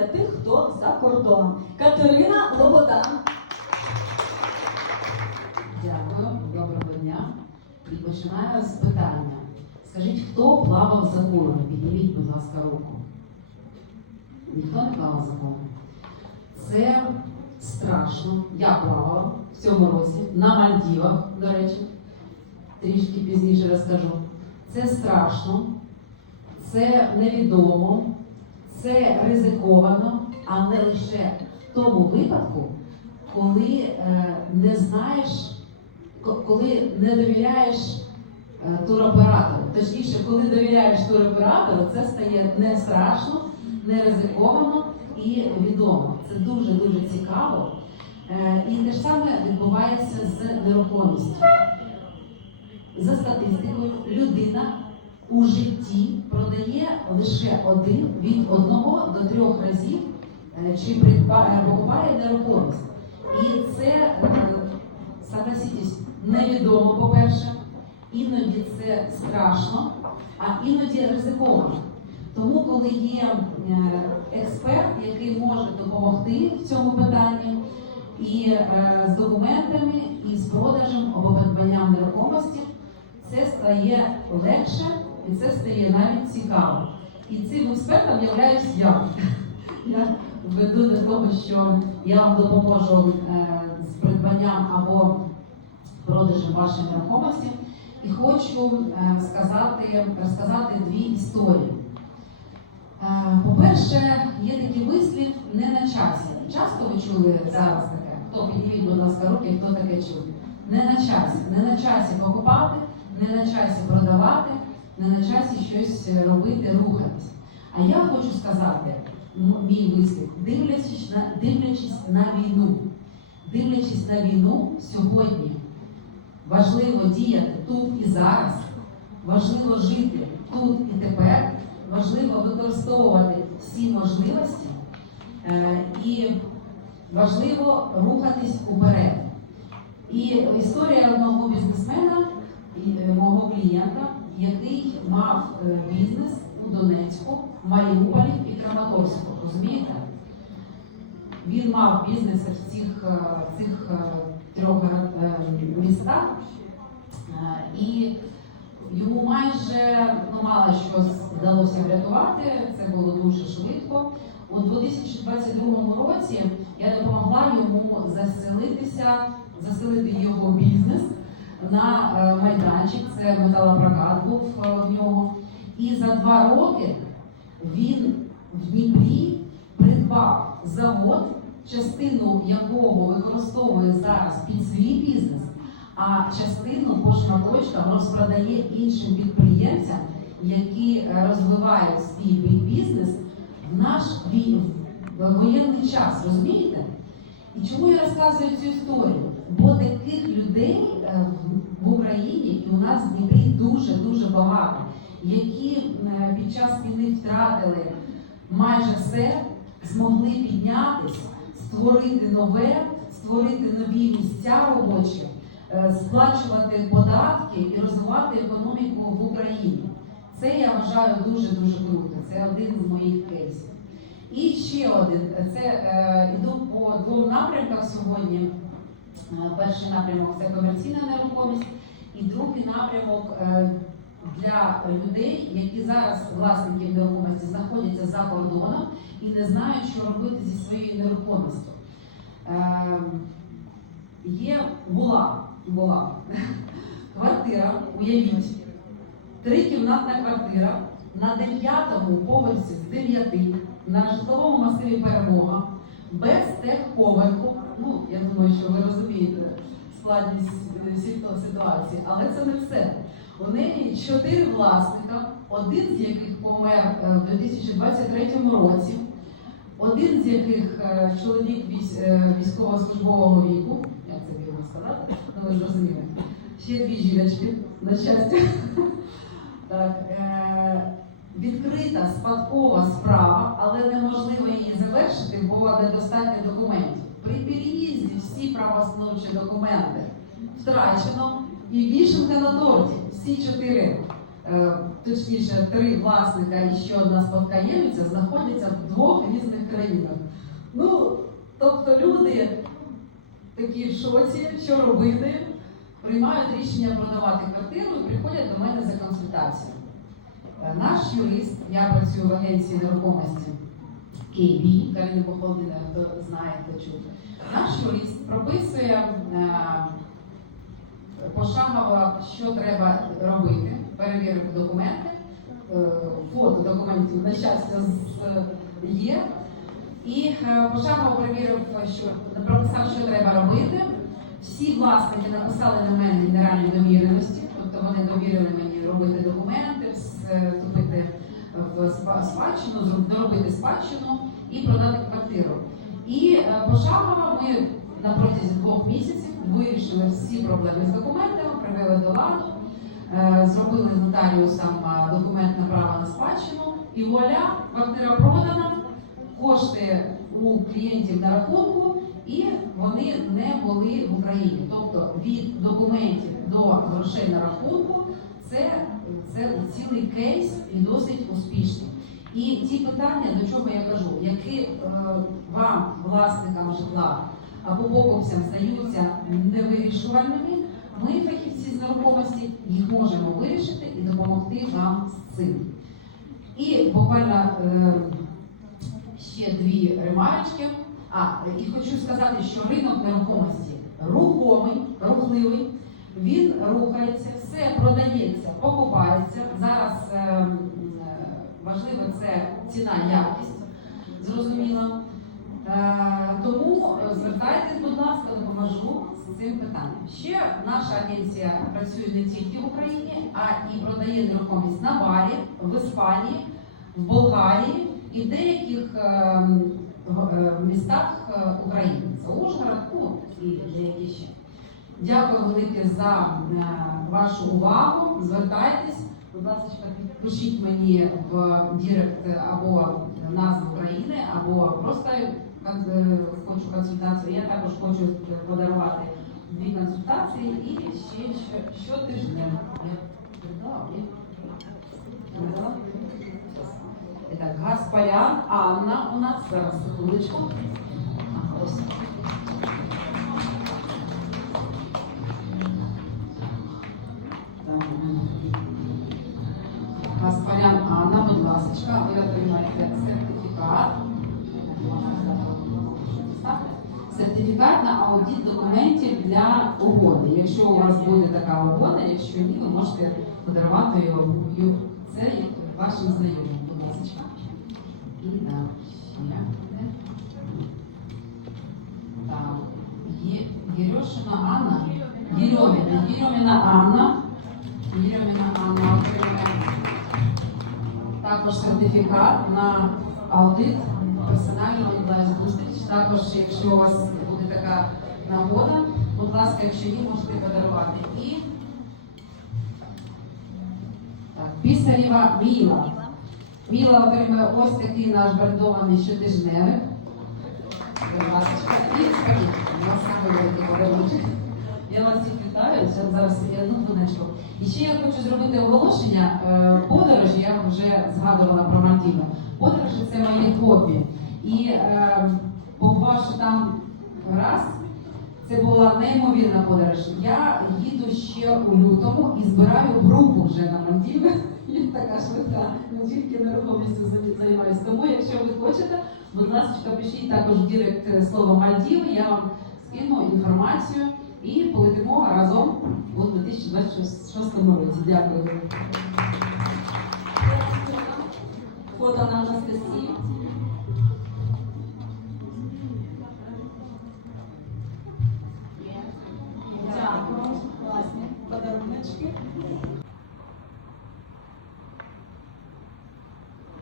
для тих, хто за кордоном. Катерина Лобода. Дякую, доброго дня. І починаю з питання. Скажіть, хто плавав за горою? Підніміть, будь ласка, руку. Ніхто не плавав за горою. Це страшно. Я плавала в цьому році на Мальдівах, до речі. Трішки пізніше розкажу. Це страшно, це невідомо, це ризиковано, але лише в тому випадку, коли е, не знаєш, коли не довіряєш е, туроператору. Точніше, коли довіряєш туроператору, це стає не страшно, не ризиковано і відомо. Це дуже дуже цікаво. Е, І те ж саме відбувається з нерухомістю. За статистикою, людина у житті продає лише один від одного до трьох разів, е, чи е, покупає нерухомість. І це, е, согласитесь, невідомо, по-перше, іноді це страшно, а іноді ризиковано. Тому, коли є експерт, який може допомогти в цьому питанні, і з документами, і з продажем або придбанням нерухомості, це стає легше і це стає навіть цікаво. І цим експертом являюсь я. Я веду до того, що я вам допоможу е, з придбанням або продажем вашої нерухомості. І хочу е, сказати, розказати дві історії. Е, По-перше, є такий вислів не на часі. Часто ви чули зараз таке? Хто підніміть, будь ласка, руки, хто таке чув? Не на часі. Не на часі покупати, не на часі продавати, не на часі щось робити, рухатись. А я хочу сказати, м- мій вислів, дивлячись на, дивлячись на війну, дивлячись на війну сьогодні, важливо діяти тут і зараз, важливо жити тут і тепер, важливо використовувати всі можливості е, і важливо рухатись уперед. І історія одного бізнесмена, і, е, мого клієнта, який мав е, бізнес у Донецьку, Маріуполі і Краматорську. Розумієте? Він мав бізнес в цих, е, цих е, трьох е, містах, і йому майже ну, мало що вдалося врятувати. Це було дуже швидко. У 2022 році я допомогла йому заселитися, заселити його бізнес на майданчик. Це металопрокат був в нього. І за два роки він в Дніпрі придбав завод, частину якого використовує зараз під свій бізнес, а частину по шматочкам розпродає іншим підприємцям, які е, розвивають свій бізнес в наш в воєнний час. Розумієте? І чому я розказую цю історію? Бо таких людей е, в- Україні і у нас в Дніпрі дуже дуже багато, які е, під час війни втратили майже все, змогли піднятися, створити нове, створити нові місця робочі, е, сплачувати податки і розвивати економіку в Україні. Це я вважаю дуже дуже круто. Це один з моїх кейсів. І ще один це е, йду по двом напрямках сьогодні. Е, Перший напрямок це комерційна нерухомість, і другий напрямок для людей, які зараз власників нерухомості знаходяться за кордоном і не знають, що робити зі своєю нерухомістю. Е, Є була, була квартира, уявіть, трикімнатна квартира на дев'ятому поверсі з дев'яти на житловому масиві перемога без техповерху. Ну, я думаю, що ви розумієте складність е, ситуації, але це не все. У неї чотири власника, один з яких помер е, в 2023 році, один з яких е, чоловік е, військовослужбового віку, як це вірно сказати, ви ж розумієте, ще дві жіночки, на щастя. Так, відкрита спадкова справа, але неможливо її завершити, бо недостатньо документів. При переїзді всі правословчі документи втрачено і вішенка на торті. Всі чотири е, точніше, три власника і ще одна спадкоємиця знаходяться в двох різних країнах. Ну, тобто люди такі в шоці, що робити, приймають рішення продавати квартиру і приходять до мене за консультацією. Е, Наш юрист, я працюю в агенції нерухомості KB, Карина Бохолдина, хто знає, хто чув. Наш юрист прописує е, пошагово, що треба робити, перевірити документи, е, фото документів на щастя є. І е, пошагово перевірив, що прописав, що треба робити. Всі власники написали на мене мінеральні довіреності, тобто вони довірили мені робити документи, вступити в спадщину, доробити спадщину і продати квартиру. І е, пошагово ми на протязі двох місяців вирішили всі проблеми з документами, привели до ладу, е, зробили з нотаріусом е, документ на право на спадщину, і вуаля, квартира продана, кошти у клієнтів на рахунку, і вони не були в Україні. Тобто від документів до грошей на рахунку це, це цілий кейс і досить успішний. І ті питання, до чого я кажу, які е, вам, власникам житла або покупцям здаються невирішувальними, ми, фахівці з нерухомості, їх можемо вирішити і допомогти вам з цим. І буквально е, ще дві ремарочки. А, і хочу сказати, що ринок нерухомості рухомий, рухливий, він рухається, все продається, покупається. Зараз е, е, важливо це ціна, якість, зрозуміло. Е, тому е, звертайтесь, будь ласка, допоможу цим питанням. Ще наша агенція працює не тільки в Україні, а і продає нерухомість на Балі, в Іспанії, в Болгарії і в деяких е, е, містах е, України. Це Ужгород, ну і деякі ще. Дякую велике за е, вашу увагу. Звертайтесь, будь ласка, пишіть мені в Дірект або назву країни, або просто хочу консультацію. Я також хочу подарувати дві консультації і ще що- щотижня. Я передала, ні? Передала? Так, Гаспарян Анна у нас зараз секундочку. Ага, ось. Так, Гаспарян Анна, будь ласка, ви отримаєте сертифікат. Сертифікат на аудит документів для угоди. Якщо у вас буде така угода, якщо ні, ви можете подарувати його це вашим знайомим, будь ласка. І так. Так, Єрьошина Анна. Єрьоміна. Єрьоміна Анна. Єрьоміна Анна також сертифікат на аудит персонального онлайн-зустріч. Також, якщо у вас буде така нагода, будь ласка, якщо ні, можете подарувати. І так, Пісарєва Міла. Міла отримує ось такий наш брендований щотижневик. Я вас всіх вітаю. Зараз я одну хвилиночку. І ще я хочу зробити оголошення. Е, Подорожі, я вже згадувала про Мальдіви. Подорожі це моє хобі. І е, побувавши там раз, це була неймовірна подорож. Я їду ще у лютому і збираю групу вже на Мальдіви. Я така швидка, не тільки нерухомістю зай- займаюся. Тому, якщо ви хочете, будь ласка, пишіть також в директ е, слово Мальдіви, я вам скину інформацію і полетимо разом у 2026 році. Дякую.